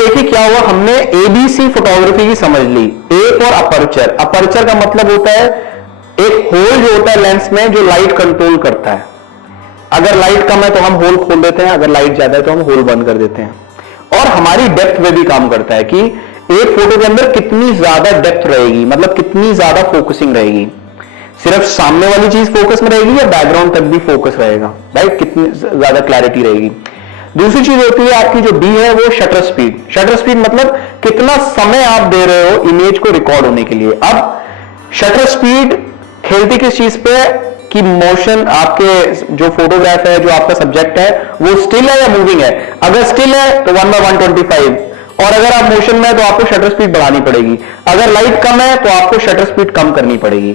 देखिए क्या हुआ, हमने एबीसी फोटोग्राफी की समझ ली। एक और अपर्चर, अपर्चर का मतलब होता है एक होल जो होता है लेंस में जो लाइट कंट्रोल करता है। अगर लाइट कम है तो हम होल खोल देते हैं, अगर लाइट ज्यादा है तो हम होल बंद कर देते हैं। और हमारी डेप्थ में भी काम करता है कि एक फोटो के अंदर कितनी ज्यादा डेप्थ रहेगी, मतलब कितनी ज्यादा फोकसिंग रहेगी, सिर्फ सामने वाली चीज फोकस में रहेगी या बैकग्राउंड तक भी फोकस रहेगा, राइट, कितनी ज्यादा क्लैरिटी रहेगी। दूसरी चीज होती है आपकी जो बी है वो शटर स्पीड। शटर स्पीड मतलब कितना समय आप दे रहे हो इमेज को रिकॉर्ड होने के लिए। अब शटर स्पीड खेलती किस चीज पे कि मोशन, आपके जो फोटोग्राफ है, जो आपका सब्जेक्ट है वो स्टिल है या मूविंग है। अगर स्टिल है तो 1/125, और अगर आप मोशन में है तो आपको शटर स्पीड बढ़ानी पड़ेगी। अगर लाइट कम है तो आपको शटर स्पीड कम करनी पड़ेगी।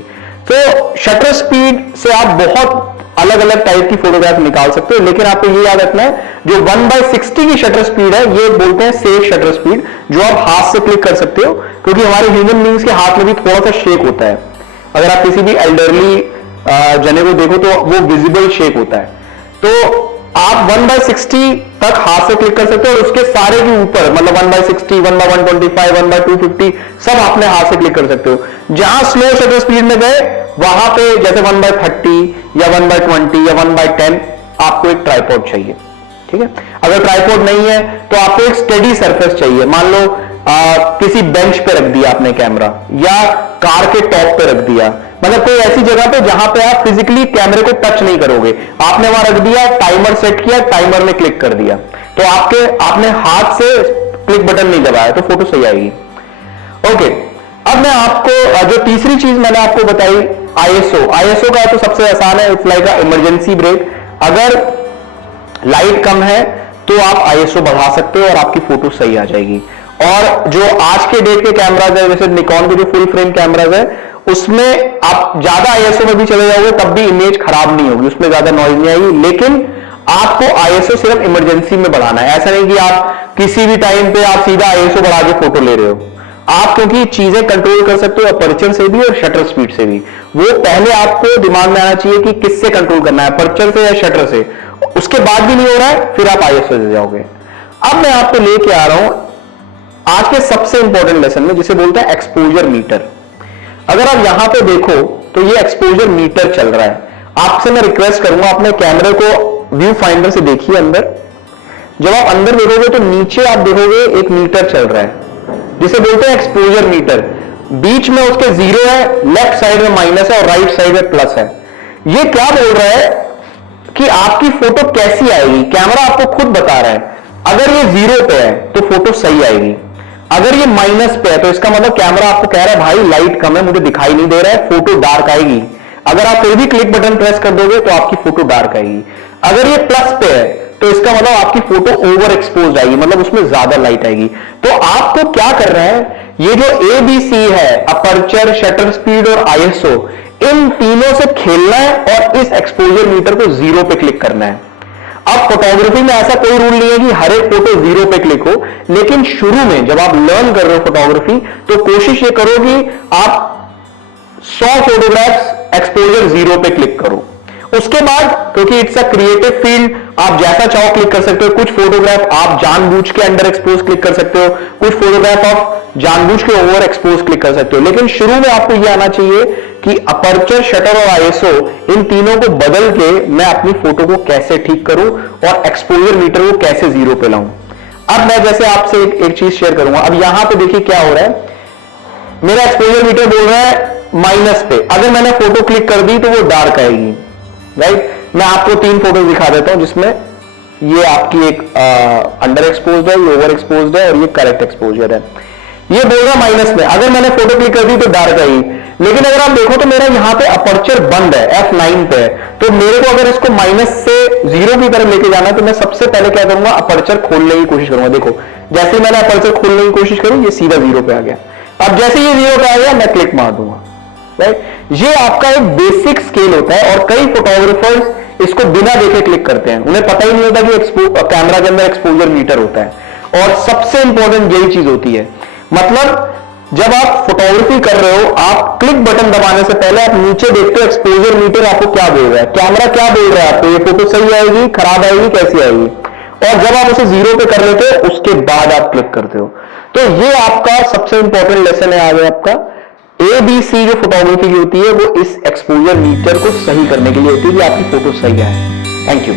तो शटर स्पीड से आप बहुत अलग अलग टाइप की फोटोग्राफ निकाल सकते हो, लेकिन आपको ये याद रखना है जो 1/60 की शटर स्पीड है ये बोलते हैं सेफ शटर स्पीड, जो आप हाथ से क्लिक कर सकते हो, क्योंकि हमारे ह्यूमन बींग्स के हाथ में भी थोड़ा सा शेक होता है। अगर आप किसी भी एल्डरली जने को देखो तो वो विजिबल शेक होता है। तो आप 1/60 तक हाथ से क्लिक कर सकते हो, और उसके सारे के ऊपर मतलब 1/60, 1/125, 1/250 सब अपने हाथ से क्लिक कर सकते हो। जहां स्लो शटर स्पीड में गए वहां पे जैसे 1/30 या 1/20 या 1/10 आपको एक ट्राइपॉड चाहिए, ठीक है। अगर ट्राइपॉड नहीं है तो आपको एक स्टेडी सरफेस चाहिए। मान लो किसी बेंच पे रख दिया आपने कैमरा, या कार के टॉप पे रख दिया, मतलब कोई ऐसी जगह पे जहां पे आप फिजिकली कैमरे को टच नहीं करोगे, आपने वहां रख दिया, टाइमर सेट किया, टाइमर में क्लिक कर दिया, तो आपने हाथ से क्लिक बटन नहीं दबाया तो फोटो सही आएगी। ओके, अब मैं आपको जो तीसरी चीज मैंने आपको बताई आईएसओ। आईएसओ का तो सबसे आसान है, इट्स लाइक इमरजेंसी ब्रेक। अगर लाइट कम है तो आप आईएसओ बढ़ा सकते हो और आपकी फोटो सही आ जाएगी। और जो आज के डेट के कैमराज है, जैसे निकॉन के जो फुल फ्रेम कैमराज है, उसमें आप ज्यादा आईएसओ में भी चले जाओगे तब भी इमेज खराब नहीं होगी, उसमें ज्यादा नॉइज नहीं आएगी। लेकिन आपको आईएसओ सिर्फ इमरजेंसी में बढ़ाना है। ऐसा नहीं कि आप किसी भी टाइम पे आप सीधा आईएसओ बढ़ा के फोटो ले रहे हो। आप क्योंकि चीजें कंट्रोल कर सकते हो अपर्चर से भी और शटर स्पीड से भी, वो पहले आपको दिमाग में आना चाहिए कि किससे कंट्रोल करना है, अपर्चर से या शटर से। उसके बाद भी नहीं हो रहा है फिर आप आईएसओ से जाओगे। अब मैं आपको लेके आ रहा हूं आज के सबसे इंपॉर्टेंट लेसन में, जिसे बोलते हैं एक्सपोजर मीटर। अगर आप यहां पे देखो तो ये एक्सपोजर मीटर चल रहा है। आपसे मैं रिक्वेस्ट करूंगा अपने कैमरे को व्यू फाइंडर से देखिए अंदर। जब आप अंदर देखोगे तो नीचे आप देखोगे एक मीटर चल रहा है, जिसे बोलते हैं एक्सपोजर मीटर। बीच में उसके 0 है, लेफ्ट साइड में माइनस है और राइट साइड में प्लस है। ये क्या बोल रहा है कि आपकी फोटो कैसी आएगी, कैमरा आपको खुद बता रहा है। अगर ये 0 पे है तो फोटो सही आएगी, अगर ये माइनस पे है तो इसका मतलब कैमरा आपको कह रहा है भाई लाइट कम है, मुझे दिखाई नहीं दे रहा है, फोटो डार्क आएगी। अगर आप फिर भी क्लिक बटन प्रेस कर दोगे तो आपकी फोटो डार्क आएगी। अगर ये प्लस पे है तो इसका मतलब आपकी फोटो ओवर एक्सपोज आएगी, मतलब उसमें ज्यादा लाइट आएगी। तो आपको क्या कर रहा है, ये जो एबीसी है, अपर्चर, शटर स्पीड और आईएसओ, इन तीनों से खेलना है और इस एक्सपोजर मीटर को 0 पे क्लिक करना है। अब फोटोग्राफी में ऐसा कोई रूल नहीं है कि हर एक फोटो 0 पे क्लिक हो, लेकिन शुरू में जब आप लर्न कर रहे हो फोटोग्राफी तो कोशिश ये करो कि आप 100 फोटोग्राफ्स एक्सपोजर 0 पे क्लिक करो। उसके बाद क्योंकि इट्स अ क्रिएटिव फील्ड, आप जैसा चाहो क्लिक कर सकते हो। कुछ फोटोग्राफ आप जानबूझ के अंडर एक्सपोज क्लिक कर सकते हो, कुछ फोटोग्राफ आप जानबूझ के ओवर एक्सपोज क्लिक कर सकते हो। लेकिन शुरू में आपको यह आना चाहिए कि अपर्चर, शटर और आईएसओ, इन तीनों को बदल के मैं अपनी फोटो को कैसे ठीक करूं और एक्सपोजर मीटर को कैसे 0 पे लाऊं। अब मैं जैसे आपसे एक चीज शेयर करूंगा। अब यहां पे देखिए क्या हो रहा है, मेरा एक्सपोजर मीटर बोल रहा है माइनस पे। अगर मैंने फोटो क्लिक कर दी तो वो डार्क आएगी, राइट। मैं आपको 3 फोटो दिखा देता हूं जिसमें ये आपकी एक अंडर एक्सपोज्ड है, ये ओवर एक्सपोज्ड है और ये करेक्ट एक्सपोजर है। ये बोल रहा माइनस में, अगर मैंने फोटो क्लिक कर दी तो डार्क आएगी। लेकिन अगर आप देखो तो मेरा यहां पे अपर्चर बंद है, F9 पे है, तो मेरे को अगर इसको माइनस से 0 की तरफ लेके जाना है तो मैं सबसे पहले क्या करूंगा, अपर्चर खोलने की कोशिश करूंगा। देखो जैसे ही मैंने अपर्चर खोलने की कोशिश करी ये सीधा 0 पे आ गया। अब जैसे ये 0 पे आ गया मैं क्लिक मार दूंगा, राइट। ये आपका एक बेसिक स्केल होता है और कई फोटोग्राफर्स इसको बिना देखे क्लिक करते हैं, उन्हें पता ही नहीं होता कि कैमरा के अंदर एक्सपोजर मीटर होता है। और सबसे इंपॉर्टेंट यही चीज होती है, मतलब जब आप फोटोग्राफी कर रहे हो, आप क्लिक बटन दबाने से पहले आप नीचे देखते हो एक्सपोजर मीटर आपको क्या बोल रहा है, कैमरा क्या बोल रहा है आपको, ये फोटो सही आएगी, खराब आएगी, कैसी आएगी। और जब आप उसे 0 पे कर लेते हो उसके बाद आप क्लिक करते हो। तो ये आपका सबसे इंपॉर्टेंट लेसन है आज आपका। ABC जो फोटोग्राफी की होती है वो इस एक्सपोजर मीटर को सही करने के लिए होती है कि आपकी फोटो सही आए। Thank you.